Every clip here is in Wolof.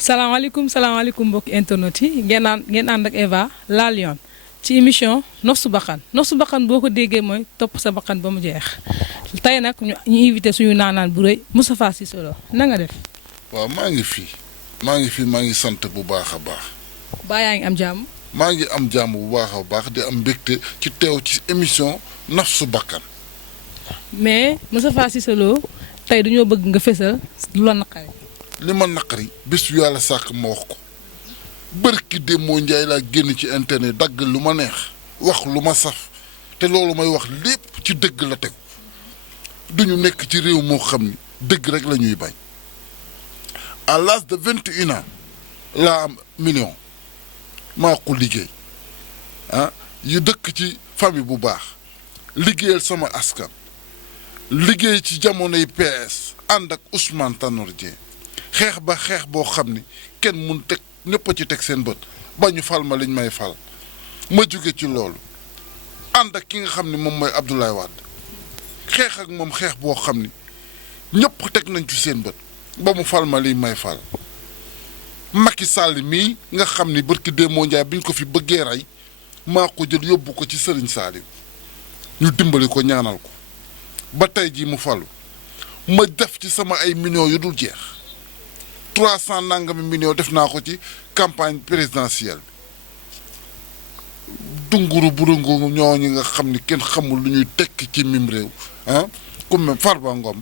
salaamaaleykum mbokki internet yi ngeen ànd ak Eva La Lyon ci émission Nafsu Bakkan Nafsu Bakkan boo ko déggee mooy topp sa bakkan ba mu jeex tey nag ñu invité suñu naanaan bu rëy Moustapha Cissé Lo na nga def. waaw maa ngi sant bu baax a baax. baa yaa ngi am jàmm. maa ngi am jàmm bu baax a baax di am mbégte ci teew ci émission Nafsu Bakkan. mais Moustapha Cissé Lo tey dañoo bëgg nga fésal lu la naqari. li ma naqari bés yu yàlla sàkk ma wax ko bërki démmoo njaay laa génn ci internet dagg lu ma neex wax lu ma saf te loolu may wax lépp ci dëgg la tegu duñu nekk ci réew moo xam ni dëgg rek la ñuy bañ. à l'âge de 21 ans laa am million maa ko liggéey yu dëkk ci famille bu baax liggéeyal sama askan liggéey ci jamonoy PS ànd ak Ousmane Tanor Dieng xeex ba xeex boo xam ni kenn mun teg ñëpp a ci teg seen bët ba ñu fal ma liñ may fal ma jóge ci loolu ànd ak ki nga xam ni moom mooy Abdoulaye Wade xeex ak moom xeex boo xam ni ñëpp teg nañ ci seen bët ba mu fal ma liñ may fal Macky Sall mii nga xam ni barki démmoo Njaay bi ñu ko fi bëggee rey maa ko jël yóbbu ko ci Serigne Saliou ñu dimbali ko ñaanal ko ba tey jii mu falu ma def ci sama ay millions yu dul jeex 300 nangami millions def naa ko ci campagne présidentielle dunguru burungu ñooñu nga xam ni kenn xamul lu ñuy tekki ci mim réew comme Farba Ngom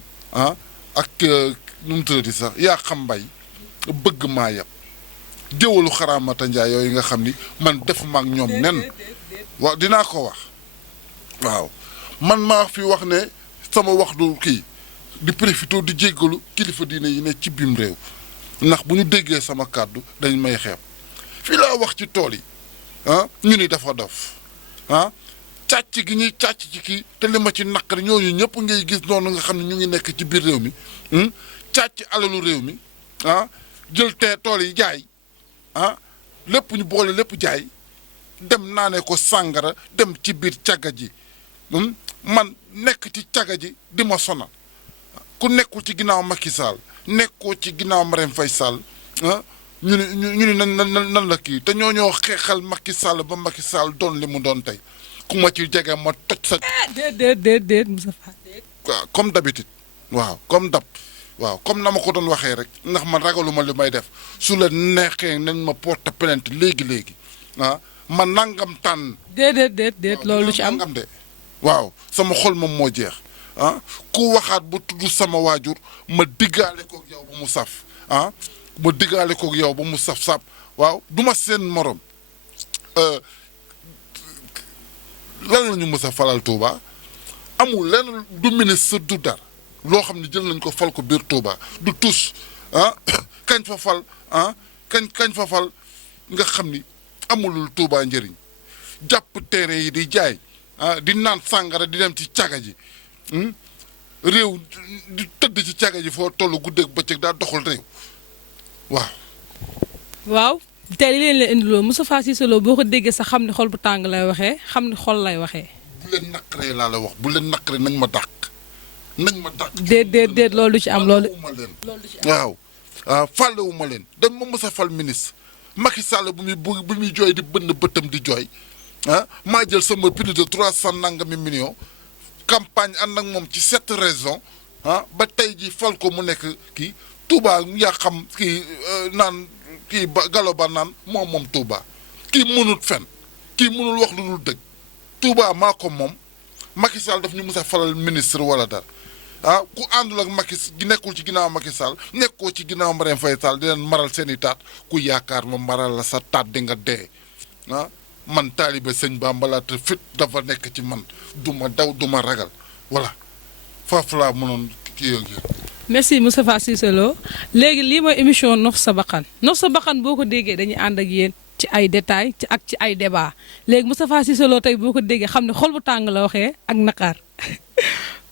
ak nu mu tuddati sax yaa xam mbay bëgg maa yab jëwalu xaraamata njaay yooyu nga xam ni man defuma ak ñoom nen waaw dinaa ko wax waaw man maa fi wax ne sama wax du kii di profité di jéggalu kilifa diine yi ne ci biim réew ndax bu ñu déggee sama kàddu dañ may xeeb fii laa wax ci tool yi ñu ni dafa dof càcc gi ñuy càcc ci kii te li ma ci naqari ñooñu ñëpp ngay gis noonu nga xam ne ñu ngi nekk ci biir réew mi càcc alalu réew mi jël te tool yi jaay lépp ñu boole lépp jaay dem naanee ko sàngara dem ci biir càgga ji man nekk ci càgga ji di ma sonal ku nekkul ci ginnaaw Macky Sall nekkoo ci ginnaaw Marème Faye Sall ñu ni nan la kii te ñoo xeexal Macky Sall ba Macky Sall doon li mu doon tey ku ma ci jege ma toj sa. déet Moustapha déet. waaw comme d'habitude waaw comme dab waaw comme na ma ko doon waxee rek ndax man ragaluma li may def su la neexee nañ ma porte plainte léegi ma nangam tànn. déet loolu ci am nangam de waaw sama xol moom moo jeex ku waxaat bu tudd sama waajur ma diggaale koog yow ba mu saf ma diggaale koog yow ba mu saf waaw du ma seen morom lan la ñu mës a falal Touba amul lenn du ministre du dara loo xam ne jël nañ ko fal ko biir Touba du tus kañ fa fal kañ fa fal nga xam ni amulul Touba njëriñ jàpp terrain yi di jaay di naan sàngara di dem ci caga ji réew di tëdd ci caga ji foo toll guddeeg bëccëg daa doxal réew waaw tey li leen la indiloo Moustapha Cissé Lo boo ko déggee sax xam ne xol bu tàng lay waxee xam ne xol lay waxee. bu leen naqaree laa la wax bu leen naqaree nañ ma dàq. déet loolu du ci am loolu. waaw fàllewu ma leen dañ ma mës a fal ministre Macky Sall bu muy jooy di bënn bëtam di jooy maa jël sama plus de 300 nangami millions campagne ànd ak moom ci 7 régions ba tey ji fal ko mu nekk kii Touba yaa xam kii naan kii Gallo Ba naan moom Touba kii mënul fen kii mënul wax lu dul dëgg Touba maa ko moom Macky Sall daf ñu mës a falal ministre wala dara ku àndul ak Macky gi nekkul ci ginnaaw Macky Sall nekkoo ci ginnaaw Marème Faye Sall di leen maral seen i taat ku yaakaar ma maral la sa taat di nga dee man taalibe sëñ Bamba laa te fit dafa nekk ci man du ma daw du ma ragal voilà foofu laa mënoon kii ak yéen. merci Moustapha Cissé Lo léegi lii mooy émission Nafsu sa Bakkan Nafsu sa Bakkan boo ko déggee dañuy ànd ak yéen ci ay détails ci ay débat léegi Moustapha Cissé Lo tey boo ko déggee xam ne xol bu tàng la waxee ak naqar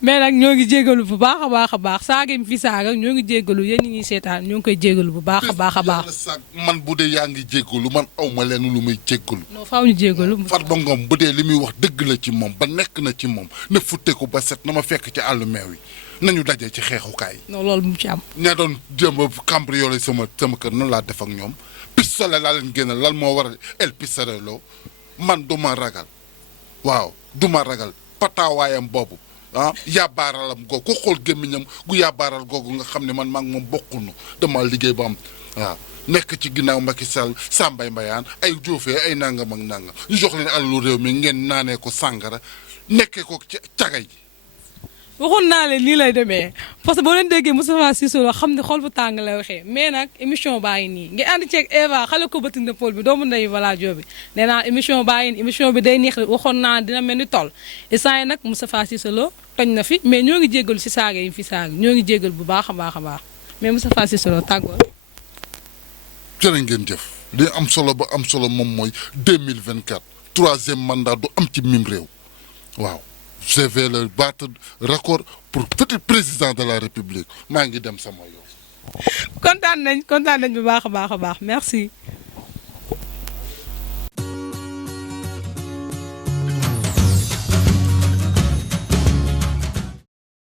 mais nag ñoo ngi jégalu bu baax a baax saaga mi fi saaga ñoo ngi jégalu yéen ñi ñuy seetaan ñoo ngi koy jégalu bu baax a baax. man bu dee yaa ngi jégalu man aw ma leen lu muy jégalu. non faaw ñu jégalu. Farba Ngom bu dee li muy wax dëgg la ci moom ba nekk na ci moom na futte ko ba set na ma fekk ci àllu meew yi nañu daje ci xeexukaay. non loolu bu mu ci am. ña doon jéem a cambriolé sama kër nan laa def ak ñoom pistolet laa leen génne lan moo war a el pistolero man du ma ragal waaw du ma ragal pataawaayam boobu yàbbaaralam googu ku xool gémmiñam gu yàbbaaral googu nga xam ne man maa ngi moom bokkunu dama liggéey ba am waaw nekk ci ginnaaw Macky Sall Sambay Mbayaan ay joofee ay nangam ak nangam ñu jox leen alalu réew mi ngeen naanee ko sàngara nekkee ko ci cagay ji. waxoon naa leen nii lay demee parce que boo leen déggee Moustapha Cissé Lo xam ne xol bu tàng lay waxee mais nag émission baa ngi nii nga ànd ceeg Eva xale ko bëtin de Paul bi doomu ndeyu voilà joobi nee naa émission baa ngi nii émission bi day neex waxoon naa dina mel ni tool instant yi nag Moustapha Cissé Lo toj na fi mais ñoo ngi jéggalu si saaga yi fi saaga ñoo ngi jéggal bu baax a baax a baax mais Moustapha Cissé Lo tàggoo. jërë ngeen jëf li am solo ba am solo moom mooy 2024 troisième mandat du am ci mim réew waaw. je vais le battre record pour petit président de la république maa ngi dem sama yoon. kontaan nañ bu baax a baax merci.